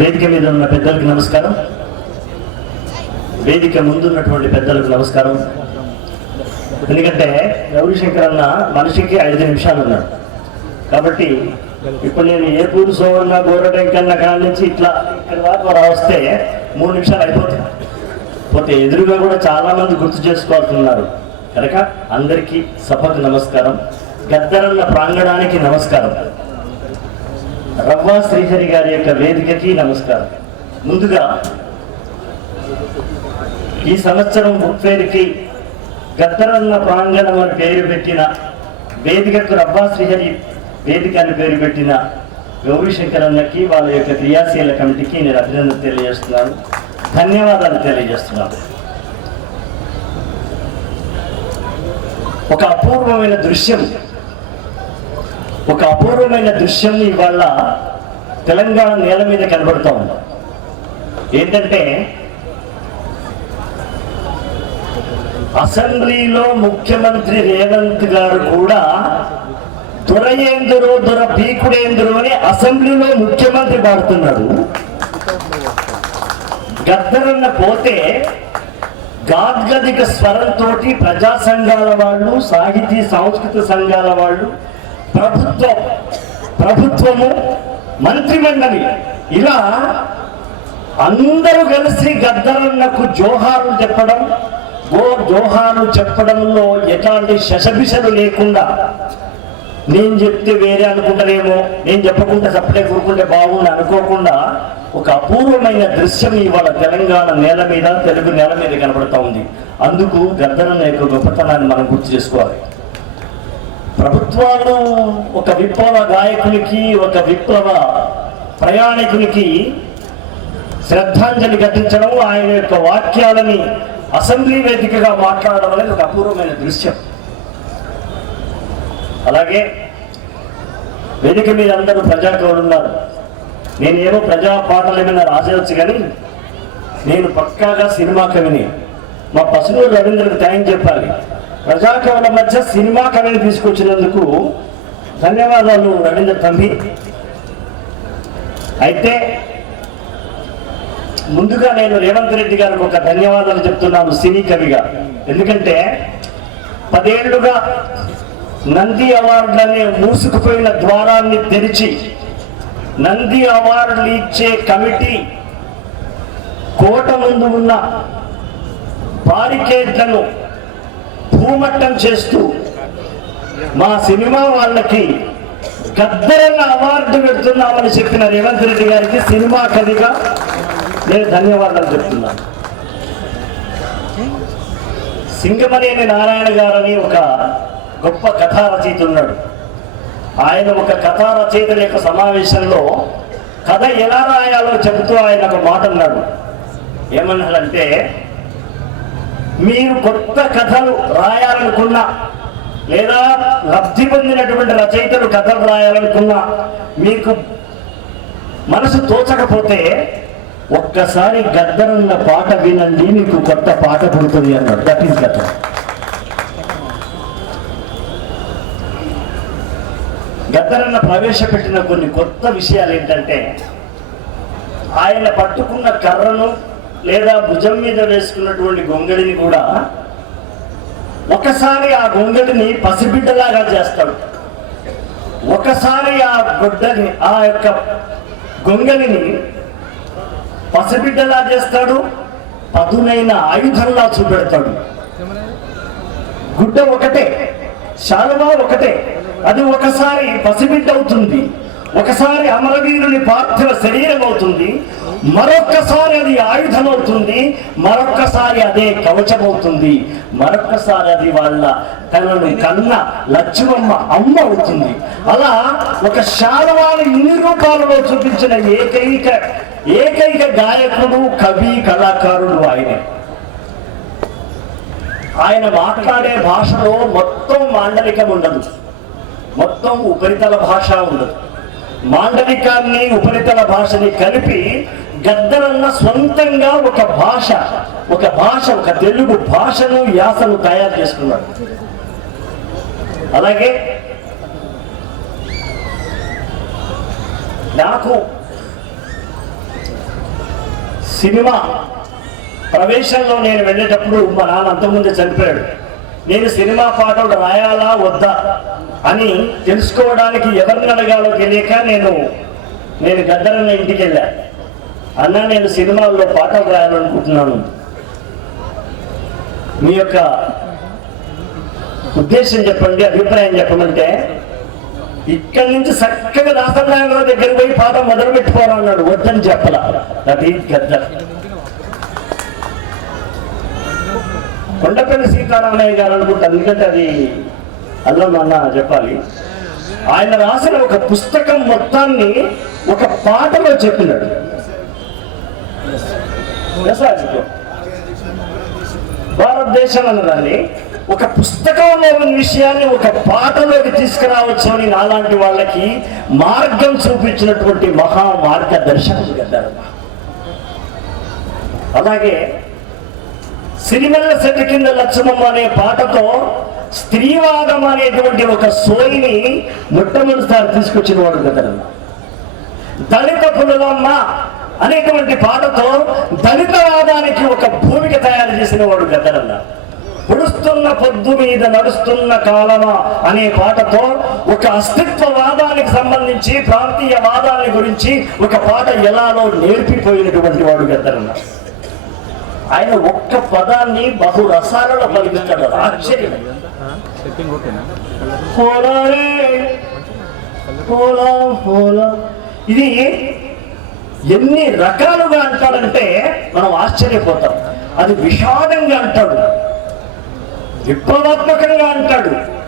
వేదిక మీద ఉన్న పెద్దలకు నమస్కారం. వేదిక ముందున్నటువంటి పెద్దలకు నమస్కారం. ఎందుకంటే గౌరీశంకర్ అన్న మనిషికి ఐదు నిమిషాలు ఉన్నాడు కాబట్టి ఇప్పుడు నేను ఏ పూరు సోవన్న గోరటెంకన్న కాడ నుంచి ఇట్లా ఇక్కడ దాకా వస్తే మూడు నిమిషాలు అయిపోతుంది పోతే ఎదురుగా కూడా చాలా మంది గుర్తు చేసుకోవాల్సి కనుక అందరికీ సభకు నమస్కారం. గద్దరన్న ప్రాంగణానికి నమస్కారం. రవ్వా శ్రీహరి గారి యొక్క వేదికకి నమస్కారం. ముందుగా ఈ సంవత్సరం బుక్ ఫేర్కి గద్దరన్న ప్రాంగణం అని పేరు పెట్టిన వేదికకు రవ్వా శ్రీహరి వేదిక అని పేరు పెట్టిన గౌరీశంకర్ అన్నకి వాళ్ళ యొక్క క్రియాశీల కమిటీకి నేను అభినందన తెలియజేస్తున్నాను. ధన్యవాదాలు తెలియజేస్తున్నాను. ఒక అపూర్వమైన దృశ్యం ఒక అపూర్వమైన దృశ్యం ఇవాళ తెలంగాణ నేల మీద కనబడుతూ ఉంది. ఏంటంటే అసెంబ్లీలో ముఖ్యమంత్రి రేవంత్ గారు కూడా దొరయేందురు దొర పీకుడేందురు అని అసెంబ్లీలో ముఖ్యమంత్రి పాడుతున్నారు గద్దరన్న పోతే గాద్గదిక స్వరంతో ప్రజా సంఘాల వాళ్ళు సాహితీ సాంస్కృతిక సంఘాల వాళ్ళు ప్రభుత్వం ప్రభుత్వము మంత్రిమండలి. ఇలా అందరూ కలిసి గద్దరన్నకు జోహారు చెప్పడం గో జోహారు చెప్పడంలో ఎలాంటి శశభిషలు లేకుండా నేను చెప్తే వేరే అనుకుంటారేమో నేను చెప్పకుండా సపరేట్ కూరుకుంటే బాగుండు అనుకోకుండా ఒక అపూర్వమైన దృశ్యం ఇవాళ తెలంగాణ నేల మీద తెలుగు నేల మీద కనబడతా ఉంది. అందుకు గద్దరన్న యొక్క గొప్పతనాన్ని మనం గుర్తు చేసుకోవాలి. ప్రభుత్వాలు ఒక విప్లవ గాయకునికి ఒక విప్లవ ప్రయాణికునికి శ్రద్ధాంజలి ఘటించడం ఆయన యొక్క వాక్యాలని అసెంబ్లీ వేదికగా మాట్లాడడం అనేది ఒక అపూర్వమైన దృశ్యం. అలాగే వేదిక మీద అందరూ ప్రజాకవులు ఉన్నారు నేనేమో ప్రజా పాటలు ఏమైనా రాసేయచ్చు కానీ నేను పక్కాగా సినిమా కవిని. మా పసునూరు రవీంద్రకు థ్యాంక్ చెప్పాలి. ప్రజాకవుల మధ్య సినిమా కవిని తీసుకొచ్చినందుకు ధన్యవాదాలు రవీంద్ర తంబి అయితే ముందుగా నేను రేవంత్ రెడ్డి గారికి ఒక ధన్యవాదాలు చెప్తున్నాను సినీ కవిగా. ఎందుకంటే పదేళ్ళుగా నంది అవార్డులనే మూసుకుపోయిన ద్వారాన్ని తెరిచి నంది అవార్డులు ఇచ్చే కమిటీ కోట ముందు ఉన్న బారికేడ్లను భూమట్టం చేస్తూ మా సినిమా వాళ్ళకి గద్దరంగా అవార్డు పెడుతున్నామని చెప్పిన రేవంత్ రెడ్డి గారికి సినిమా కవిగా నేను ధన్యవాదాలు చెప్తున్నాను. సింగమనేని నారాయణ గారని ఒక గొప్ప కథా రచయిత ఉన్నాడు. ఆయన ఒక కథా రచయితల యొక్క సమావేశంలో కథ ఎలా రాయాలో చెబుతూ ఆయన ఒక మాట అన్నాడు. ఏమన్నాడంటే మీరు కొత్త కథలు రాయాలనుకున్నా లేదా లబ్ధి పొందినటువంటి రచయితలు కథలు రాయాలనుకున్నా మీకు మనసు తోచకపోతే ఒక్కసారి గద్దరన్న పాట వినండి మీకు కొత్త పాట పుడుతుంది అన్నాడు. దట్ ఈస్ కథ గద్దరన్న ప్రవేశపెట్టిన కొన్ని కొత్త విషయాలు ఏంటంటే ఆయన పట్టుకున్న కర్రను లేదా భుజం మీద వేసుకున్నటువంటి గొంగడిని కూడా ఒకసారి ఆ గొంగడిని పసిబిడ్డలాగా చేస్తాడు. ఒకసారి ఆ గుడ్డని ఆ యొక్క గొంగలిని పసిబిడ్డలా చేస్తాడు పదునైన ఆయుధంలా చూపెడతాడు. గుడ్డ ఒకటే శాలువా ఒకటే అది ఒకసారి పసిబిడ్డ అవుతుంది ఒకసారి అమరవీరుని పార్థివ శరీరం అవుతుంది మరొక్కసారి అది ఆయుధం అవుతుంది మరొక్కసారి అదే కవచమవుతుంది. మరొక్కసారి అది వాళ్ళ తనను కన్న లక్ష్మమ్మ అమ్మ అవుతుంది. అలా ఒక శాలవాని ఇన్ని రూపాలలో చూపించిన ఏకైక ఏకైక గాయకుడు కవి కళాకారుడు ఆయనే. ఆయన మాట్లాడే భాషలో మొత్తం మాండలికం ఉండదు. మొత్తం ఉపరితల భాష ఉండదు. మాండలికాన్ని ఉపరితల భాషని కలిపి గద్దరన్న సొంతంగా ఒక భాష ఒక భాష ఒక తెలుగు భాషను యాసను తయారు చేసుకున్నాడు. అలాగే నాకు సినిమా ప్రవేశంలో నేను వెళ్ళేటప్పుడు మా నాన్న అంతకుముందే చనిపోయాడు. నేను సినిమా పాటలు రాయాలా వద్దా అని తెలుసుకోవడానికి ఎవరిని అడగాలో తెలియక నేను నేను గద్దరన్న ఇంటికి వెళ్ళాను అన్న నేను సినిమాల్లో పాటలు రాయాలనుకుంటున్నాను. మీ యొక్క ఉద్దేశం చెప్పండి అభిప్రాయం చెప్పమంటే ఇక్కడి నుంచి చక్కగా దాసనాయకుల దగ్గర పోయి పాట మొదలు పెట్టుకోరా అన్నాడు వద్దని చెప్పాల. అది గద్ద కొండపల్లి సీతారామయ్య గారు అనుకుంటాను ఎందుకంటే అది అల్లం అన్న చెప్పాలి. ఆయన రాసిన ఒక పుస్తకం మొత్తాన్ని ఒక పాటలో చెప్పినాడు. రసాయనికం. భారతదేశం అన్నదాన్ని ఒక పుస్తకంలో ఉన్న విషయాన్ని ఒక పాటలోకి తీసుకురావచ్చు అని నాలాంటి వాళ్ళకి మార్గం చూపించినటువంటి మహా మార్గదర్శకుడు కదా అలాగే సిరిమల్ల చెట్టు కింద లక్ష్మమ్మ అనే పాటతో స్త్రీవాదం అనేటువంటి ఒక సోయిని మొట్టమొదటిసారి తీసుకొచ్చిన వాడు కదా దళిత పులులమ్మ అనేటువంటి పాటతో దళితవాదానికి ఒక భూమిక తయారు చేసిన వాడు గద్దరన్న. పుడుస్తున్న పొద్దు మీద నడుస్తున్న కాలమా అనే పాటతో ఒక అస్తిత్వవాదానికి సంబంధించి ప్రాంతీయ వాదాన్ని గురించి ఒక పాట ఎలాలో నేర్పిపోయినటువంటి వాడు గద్దరన్న. ఆయన ఒక్క పదాన్ని బహు రసాలలో పలికిస్తాడు ఆశ్చర్యం ఇది ఎన్ని రకాలుగా అంటాడంటే మనం ఆశ్చర్యపోతాం. అది విషాదంగా అంటాడు. విప్లవాత్మకంగా అంటాడు.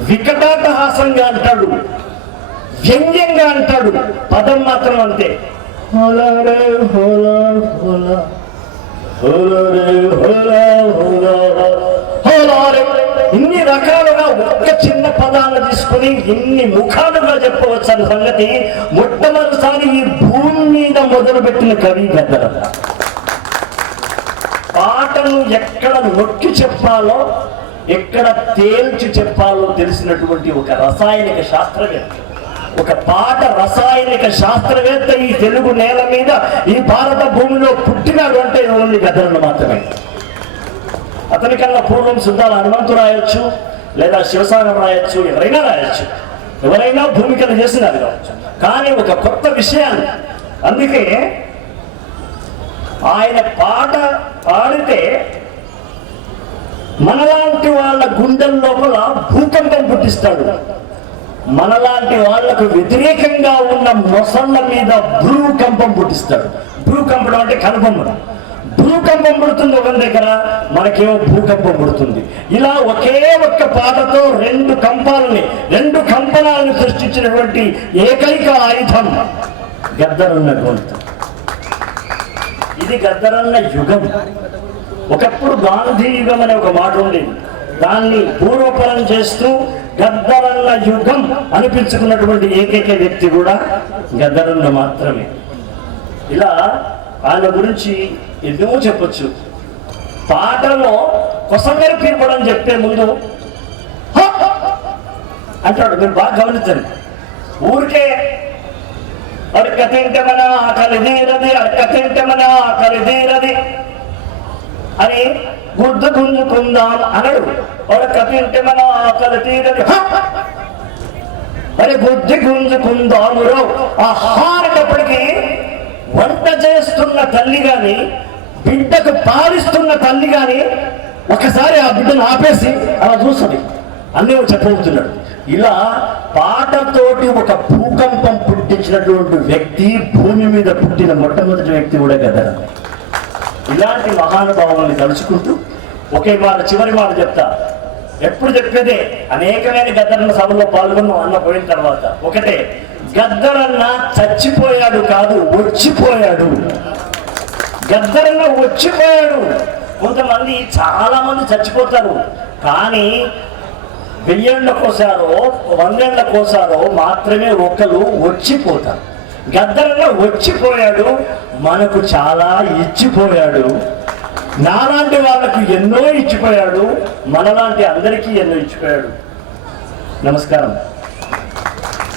వికటాటహాసంగా అంటాడు. వ్యంగ్యంగా అంటాడు. పదం మాత్రం అంతే. హోలారే, హోలా, హోలా. హోలారే, హోలా, హోలా, హోలారే. ఇన్ని రకాలుగా ఒక్క చిన్న పదాలు తీసుకుని ఇన్ని ముఖాలుగా చెప్పవచ్చు అన్న సంగతి మొట్టమొదటిసారి ఈ భూమి మీద మొదలుపెట్టిన కవి పెద్దల పాటను ఎక్కడ నొక్కి చెప్పాలో ఎక్కడ తేల్చి చెప్పాలో తెలిసినటువంటి ఒక రసాయనిక శాస్త్రవేత్త ఒక పాట రసాయనిక శాస్త్రవేత్త ఈ తెలుగు నేల మీద ఈ భారత భూమిలో పుట్టినాడు అంటే ఓన్లీ గద్దరను మాత్రమే. అతనికన్నా పూర్వం సుద్దాల హనుమంతురాయొచ్చు లేదా శివసాగర్ రాయొచ్చు ఎవరైనా రాయొచ్చు. ఎవరైనా భూమికలు చేసినారు కావచ్చు కానీ ఒక కొత్త విషయాన్ని. అందుకే ఆయన పాట పాడితే మనలాంటి వాళ్ళ గుండెల లోపల భూకంపం పుట్టిస్తాడు. మనలాంటి వాళ్ళకు వ్యతిరేకంగా ఉన్న మొసళ్ళ మీద భూకంపం పుట్టిస్తాడు. భూకంపం అంటే కనుబొమ్మడం భూకంపం పుడుతుంది ఒక దగ్గర? మనకేమో భూకంపం పుడుతుంది. ఇలా ఒకే ఒక్క పాటతో రెండు కంపాలని రెండు కంపనాలను సృష్టించినటువంటి ఏకైక ఆయుధం గద్దరున్నటువంటి. ఇది గద్దరన్న యుగం. ఒకప్పుడు గాంధీ యుగం అనే ఒక మాట ఉండేది దాన్ని పూర్వపరం చేస్తూ గద్దరన్న యుగం అనిపించుకున్నటువంటి ఏకైక వ్యక్తి కూడా గద్దరన్న మాత్రమే. ఇలా ఆయన గురించి ఎన్నో చెప్పొచ్చు. పాటలో కొసంగరి పీర్పడం చెప్పే ముందు అంటాడు మీరు బాగా గమనించండి. ఊరికే అడక తింటే మన ఆకలి తీరది అడక తింటే మన ఆకలి తీరది అని గుడ్డు గుంజుకుందాం అనడు. అడక తింటే మన ఆకలి తీరది మరి బుద్ధి గుంజుకుందాము ఆ వంట చేస్తున్న తల్లి కానీ బిడ్డకు పాలిస్తున్న తల్లి కానీ ఒకసారి ఆ బిడ్డను ఆపేసి అలా చూస్తుంది. అన్నీ చెప్పబోతున్నాడు ఇలా పాటతోటి ఒక భూకంపం పుట్టించినటువంటి వ్యక్తి భూమి మీద పుట్టిన మొట్టమొదటి వ్యక్తి కూడా కదా ఇలాంటి మహానుభావాలను తలుచుకుంటూ ఒకే మాట చివరి మాట చెప్తా. ఎప్పుడు చెప్పేదే అనేకమైన గద్దరన్న సభలో పాల్గొన్నాం అన్న పోయిన తర్వాత. ఒకటే గద్దరన్న చచ్చిపోయాడు కాదు వచ్చిపోయాడు. గద్దరన్న వచ్చిపోయాడు. కొంతమంది చాలా మంది చచ్చిపోతారు. కానీ వెయ్యేళ్ళకోసారో వందేళ్ళకోసారో మాత్రమే ఒకరు వచ్చిపోతారు. గద్దరన్న వచ్చిపోయాడు. మనకు చాలా ఇచ్చిపోయాడు. నాలాంటి వాళ్ళకు ఎన్నో ఇచ్చిపోయాడు. మనలాంటి అందరికీ ఎన్నో ఇచ్చిపోయాడు. నమస్కారం.